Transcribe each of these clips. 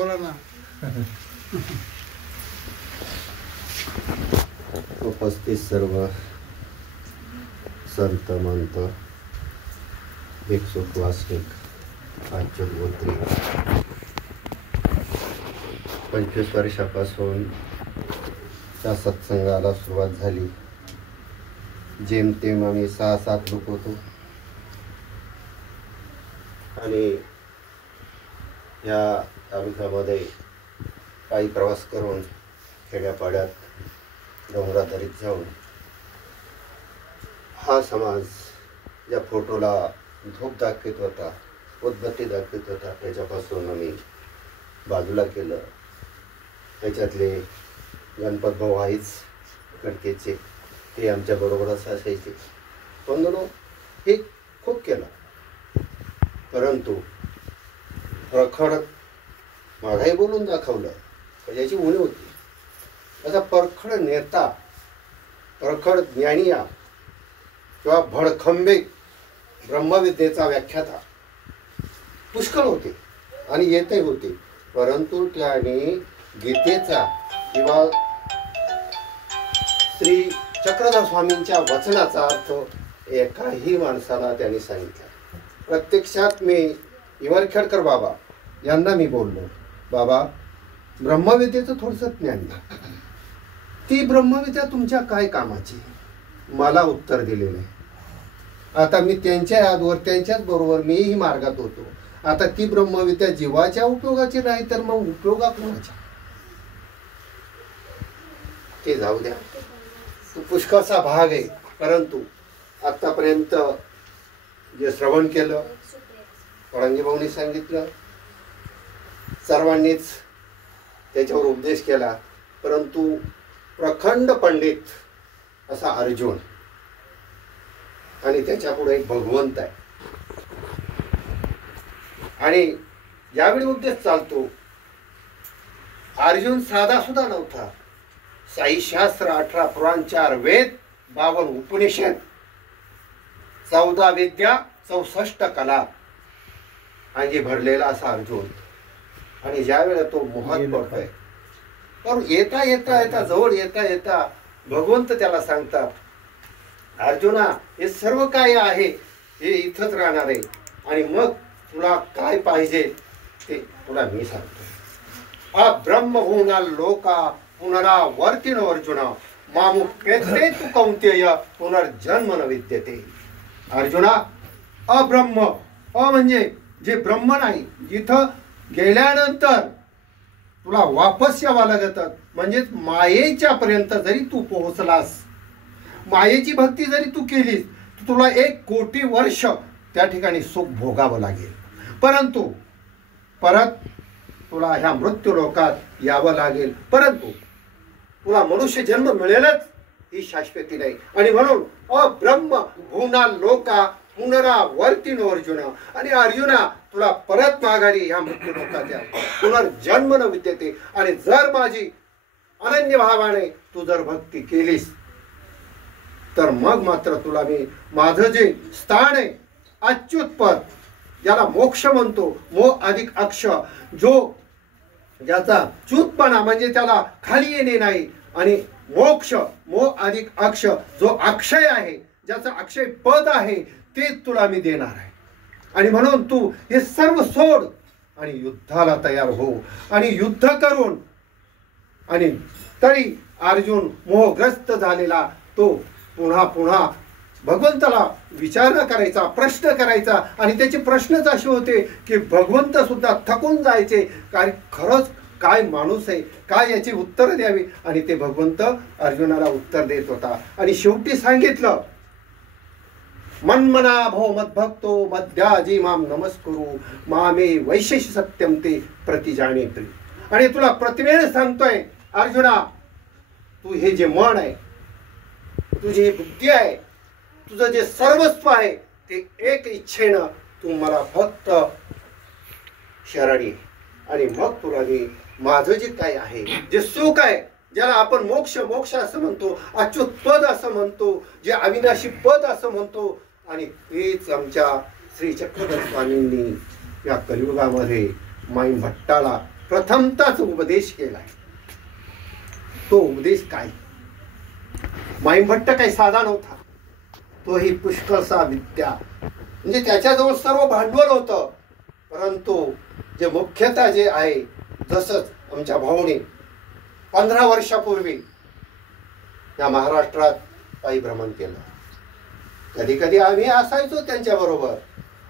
बोला ना. उपस्थित सर्व संत मंत भिक्षुक वासनिक अच्युत गोत्री 25 वर्षापासून त्या सत्संगाला सुरुवात झाली. जेमतेम आम्ही 6-7 लोक होतो आणि या तालुक्यामध्ये काही प्रवास करून खेड्यापाड्यात डोंगरादरीत जाऊन हा समाज ज्या फोटोला धूप दाखवित होता, उदबत्ती दाखवित होता, त्याच्यापासून आम्ही बाजूला केलं. त्याच्यातले गणपत भाऊ आहेच कडकेचे, ते आमच्या बरोबरच असायचे. पण हे खूप केलं, परंतु प्रखड मागाही बोलून दाखवलं त्याची उणी होती. असा परखड नेता, प्रखड ज्ञानिया किंवा भडखंबे ब्रह्मविद्येचा व्याख्याता पुष्कळ होते आणि येतही होते, परंतु त्याने गीतेचा किंवा श्री चक्रधर स्वामींच्या वचनाचा अर्थ एकाही माणसाला त्यांनी सांगितला. प्रत्यक्षात मी इवरखेडकर बाबा यांना मी बोललो, बाबा ब्रह्मविद्येचं थोडंसं ज्ञान द्या, ती ब्रह्मविद्या तुमच्या काय कामाची? मला उत्तर दिले नाही. आता मी त्यांच्या यादवर त्यांच्याच बरोबर मीही मार्गात होतो. आता ती ब्रह्मविद्या जीवाच्या उपयोगाची नाही तर मग उपयोगा कोणाच्या? ते जाऊ द्या, तो पुष्कळचा भाग आहे. परंतु आतापर्यंत जे श्रवण केलं, पडंगे भाऊनी सांगितलं, सर्वांनीच त्याच्यावर उपदेश केला, परंतु प्रखंड पंडित असा अर्जुन आणि त्याच्यापुढे एक भगवंत आहे. आणि ज्यावेळी उपदेश चालतो, अर्जुन साधा सुद्धा नव्हता. 6 शास्त्र, 18 पुराण, 4 वेद, 52 उपनिषद, 14 विद्या, 64 कला अंगी भरलेला असा अर्जुन. आणि ज्या वेळेला तो मोहात पडतोय, पण येता येता येता जवळ येता येता भगवंत त्याला सांगतात, अर्जुना हे सर्व काय आहे हे इथंच राहणार आहे, आणि मग तुला काय पाहिजे ते तुला मी सांगतो. अब्रह्म होना लोका पुनरावर्तिनो अर्जुन मामुपेते तु कौंतेय पुनर्जन्म न विद्यते. अर्जुना, अब्रह्म, म्हणजे जे ब्रह्म नाही, जिथं गेल्यानंतर तुला वापस यावं लागतं, म्हणजेच मायेच्या पर्यंत जरी तू पोहोचलास, मायेची भक्ती जरी तू केलीस, तर तुला 1 कोटी वर्ष त्या ठिकाणी सुख भोगावं लागेल. परंतु परत तुला ह्या मृत्यू लोकात यावं लागेल, परंतु तुला मनुष्य जन्म मिळेलच ही शाश्वती नाही. आणि म्हणून अब्रह्म भुवना लोका पुनरावर्तिनो अर्जुन, आणि अर्जुना तुला परत माघारी ह्या मृत्यू लोकात या, पुनर्जन्म न विद्यते. आणि जर माझी अनन्य भावाने तू जर भक्ती केलीस, तर मग मात्र तुला मी माझं जे स्थान आहे अच्युत पद, ज्याला मोक्ष म्हणतो, मोह अधिक अक्ष, जो ज्याचा च्युतपणा म्हणजे त्याला खाली येणे नाही, आणि मोक्ष मोह अधिक अक्ष जो अक्षय आहे, ज्याचं अक्षय पद आहे, ते तुला मी देणार आहे. आणि म्हणून तू हे सर्व सोड आणि युद्धाला तयार हो. आणि युद्ध करून, आणि तरी अर्जुन मोहग्रस्त झालेला तो पुन्हा पुन्हा भगवंताला विचारणा करायचा, प्रश्न करायचा. आणि त्याचे प्रश्नच असे होते की भगवंत सुद्धा थकून जायचे, कारण खरंच काय माणूस आहे, काय याची उत्तर द्यावी. आणि ते भगवंत अर्जुनाला उत्तर देत होता. आणि शेवटी सांगितलं, मन्मना भो मद्भक्तो मध्याजी माम नमस्कुरु मामे वैशेष सत्यम ते प्रतिजाने प्रिय. आणि तुला प्रतिमेने सांगतोय, अर्जुना तू हे जे मन आहे, तुझी बुद्धी आहे, तुझं जे सर्वस्व आहे, ते एक इच्छेनं तू मला फक्त शरणी, आणि मग तुला मी माझं जे काय आहे, जे सुख आहे, ज्याला आपण मोक्ष मोक्ष असं म्हणतो, अच्युत पद असं म्हणतो, जे अविनाशी पद असं म्हणतो, आणि तेच आमच्या श्री चक्रधर स्वामींनी या कलियुगामध्ये माई भट्टाला प्रथमताच उपदेश केलाय. तो उपदेश काय? माईभट्ट काही साधा नव्हता. तोही पुष्कळसा विद्या, म्हणजे त्याच्याजवळ सर्व भांडवल होतं. परंतु जे मुख्यतः जे आहे, जसंच आमच्या भाऊने 15 वर्षापूर्वी या महाराष्ट्रात पायीभ्रमण केलं. कधी कधी आम्ही असायचो त्यांच्याबरोबर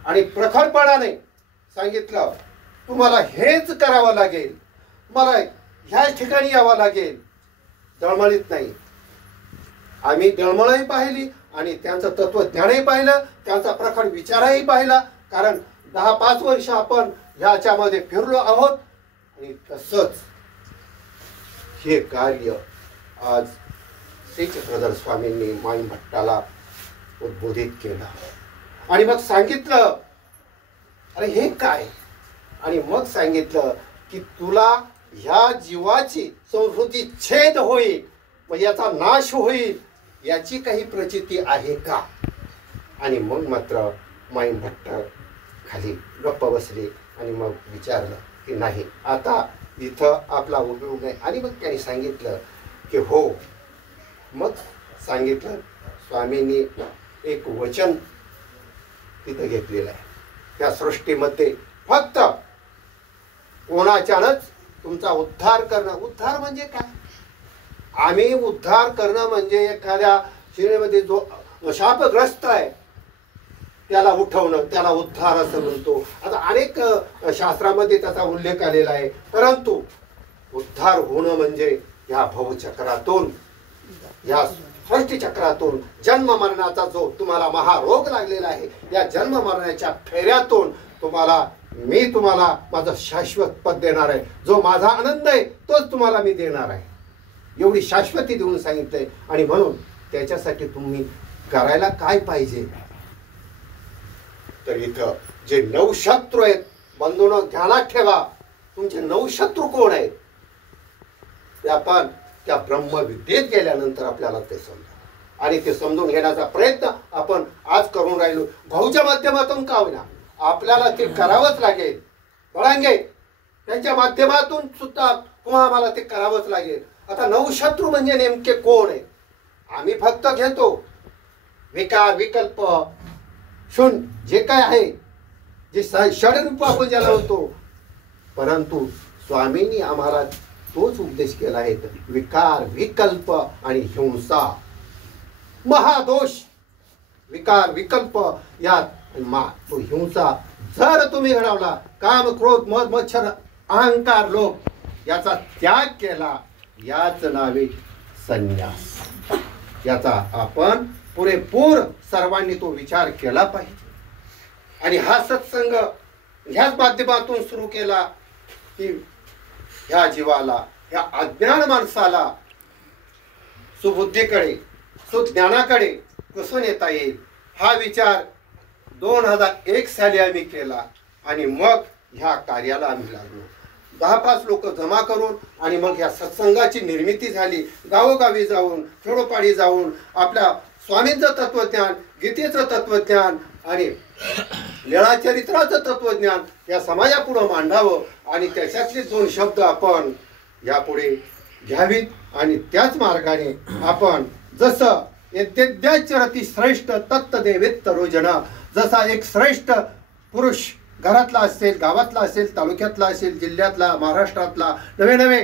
आणि प्रखरपणाने सांगितलं, तुम्हाला हेच करावं लागेल, मला ह्याच ठिकाणी यावं लागेल. डळमळीत नाही. आम्ही डळमळही पाहिली आणि त्यांचं तत्वज्ञानही पाहिलं, त्यांचा प्रखर विचारही पाहिला. कारण 10-5 वर्ष आपण ह्याच्यामध्ये फिरलो आहोत. आणि तसंच हे कार्य आज श्री चक्रधर स्वामींनी माईभट्टाला उद्बोधित केलं आणि मग सांगितलं, अरे हे काय? आणि मग सांगितलं की तुला ह्या जीवाची संस्कृती छेद होईल, मग याचा नाश होईल, याची काही प्रचिती आहे का? आणि मग मात्र माईभट्ट खाली गप्प बसले आणि मग विचारलं की नाही, आता इथं आपला उपयोग नाही. आणि मग त्यांनी सांगितलं की हो. मग सांगितलं, स्वामींनी एक वचन तिथं घेतलेलं आहे, त्या सृष्टीमध्ये फक्त कोणाच्यानंच तुमचा उद्धार करणं. उद्धार म्हणजे काय? आम्ही उद्धार करणं म्हणजे एखाद्या शिळेमध्ये जो शापग्रस्त आहे त्याला उठवणं, त्याला उद्धार असं म्हणतो. आता अनेक शास्त्रामध्ये त्याचा उल्लेख आलेला आहे. परंतु उद्धार होणं म्हणजे या भवचक्रातून, या सृष्टीचक्रातून, जन्म मरणाचा जो तुम्हाला महारोग लागलेला आहे, या जन्म मरणाच्या फेऱ्यातून मी तुम्हाला माझं शाश्वत पद देणार आहे. जो माझा आनंद आहे तोच तुम्हाला मी देणार आहे, एवढी शाश्वती देऊन सांगितलंय. आणि म्हणून त्याच्यासाठी तुम्ही करायला काय पाहिजे? तर इथं जे 9 शत्रू आहेत, बंधूंनो ध्यानात ठेवा, तुमचे 9 शत्रू कोण आहेत? ते आपण त्या ब्रह्मविद्येत गेल्यानंतर आपल्याला ते समजा आणि ते समजून घेण्याचा प्रयत्न आपण आज करून राहिलो. भाऊच्या माध्यमातून का होईना आपल्याला ते करावंच लागेल. बळांगे त्यांच्या माध्यमातून सुद्धा तुम्हाला मला ते करावंच लागेल. आता 9 शत्रू म्हणजे नेमके कोण आहे? आम्ही फक्त घेतो विकार, विकल्प, शून्य, जे काय आहे, जे षडरूप आपण ज्याला होतो. परंतु स्वामींनी आम्हाला तोच उपदेश केला आहे. विकार, विकल्प आणि हिंसा, महादोष. विकार, विकल्प यात तो हिंसा जर तुम्ही घडवला, काम, क्रोध, मद, मच्छर, अहंकार, लोभ याचा त्याग केला, याच नावे संन्यास. याचा आपण पुरेपूर सर्वांनी तो विचार केला पाहिजे. आणि हा सत्संग ह्याच माध्यमातून सुरू केला की ह्या जीवाला, ह्या अज्ञान माणसाला सुबुद्धीकडे, सुज्ञानाकडे कसं नेता येईल, हा विचार 2001 साली आम्ही केला. आणि मग ह्या कार्याला आम्ही लागलो. 10-5 लोक जमा करून आणि मग ह्या सत्संगाची निर्मिती झाली. गावोगावी जाऊन, खेडोपाडी जाऊन आपल्या स्वामींचं तत्वज्ञान, गीतेचं तत्वज्ञान आणि लीळाचरित्राचं तत्वज्ञान या समाजापुढं मांडावं आणि त्याच्यातले 2 शब्द आपण यापुढे घ्यावीत. आणि त्याच मार्गाने आपण जसं यद्यद्याचरती श्रेष्ठ तत्तदेवेत्तरो जन, जसा एक श्रेष्ठ पुरुष घरातला असेल, गावातला असेल, तालुक्यातला असेल, जिल्ह्यातला, महाराष्ट्रातला, नवे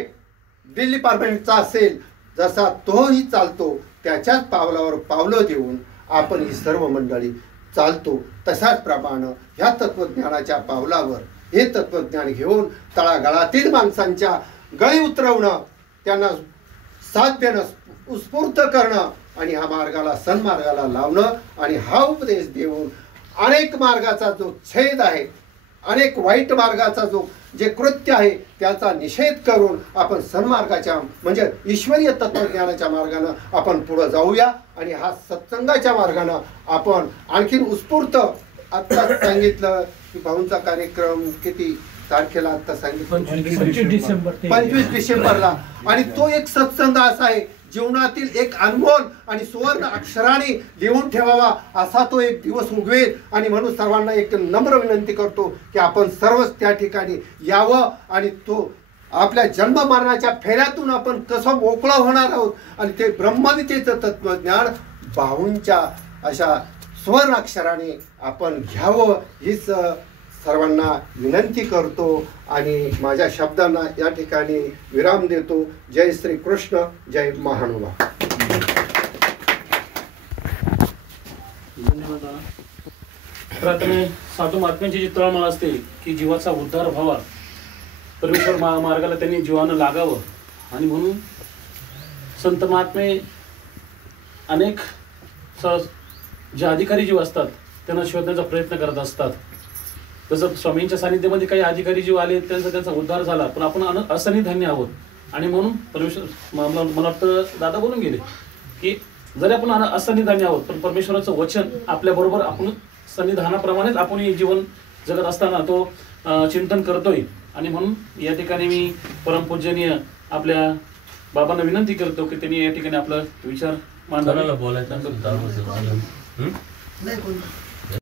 दिल्ली पार्लमेंटचा असेल, जसा तोही चालतो, त्याच्याच पावलावर पावलं देऊन आपण ही सर्व मंडळी चालतो. तशाच प्रमाणे ह्या तत्वज्ञानाच्या पावलावर हे तत्वज्ञान घेऊन तळागाळातील माणसांच्या गळी उतरवणं, त्यांना साथ देणं, उत्स्फूर्त करणं आणि ह्या मार्गाला सन्मार्गाला लावणं आणि हा उपदेश देऊन अनेक मार्गाचा जो छेद आहे, अनेक वाईट मार्गाचा जे कृत्य आहे त्याचा निषेध करून आपण सन्मार्गाच्या म्हणजे ईश्वरीय तत्वज्ञानाच्या मार्गाने आपण पुढे जाऊया. आणि हा सत्संगाच्या मार्गाने आपण आणखीन उत्स्फूर्त. आता सांगितलं की भाऊंचा कार्यक्रम किती तारखेला आता सांगितलं, 25 डिसेंबरला. आणि तो एक सत्संग असा आहे जीवनातील एक अनमोल आणि सुवर्ण अक्षराने लिहून ठेवावा असा तो एक दिवस उगवेल. आणि म्हणून सर्वांना एक नम्र विनंती करतो की आपण सर्वच त्या ठिकाणी यावं आणि तो आपल्या जन्म मरणाच्या फेऱ्यातून आपण कसं मोकळं होणार आहोत आणि ते ब्रह्मविद्येचं तत्वज्ञान बाहूंच्या अशा स्वर अक्षराने आपण घ्यावं हीच सर्वांना विनंती करतो आणि माझ्या शब्दांना या ठिकाणी विराम देतो. जय श्री कृष्ण, जय महानुभाव. धन्यवाद. प्रथमे साधू महात्म्यांची जी तळमळ असते की जीवाचा उद्धार व्हावा, परमेश्वर मार्गाला त्यांनी जीवानं लागावं आणि म्हणून संत महात्मे अनेक जे अधिकारी जीव असतात त्यांना शोधण्याचा प्रयत्न करत असतात. जसं स्वामींच्या सानिध्यामध्ये काही अधिकारी जीव आले, त्यांचा उद्धार झाला, पण आपण असन्निधान्य आहोत आणि म्हणून परमेश्वर मला वाटतं दादा बोलून गेले की जरी आपण असन्निधान्य आहोत पण परमेश्वराचं वचन आपल्याबरोबर आपण सन्निधानाप्रमाणेच आपण हे जीवन जगत असताना तो चिंतन करतोय. आणि म्हणून या ठिकाणी मी परमपूजनीय आपल्या बाबांना विनंती करतो की त्यांनी या ठिकाणी आपला विचार मांडायला बोलायचं.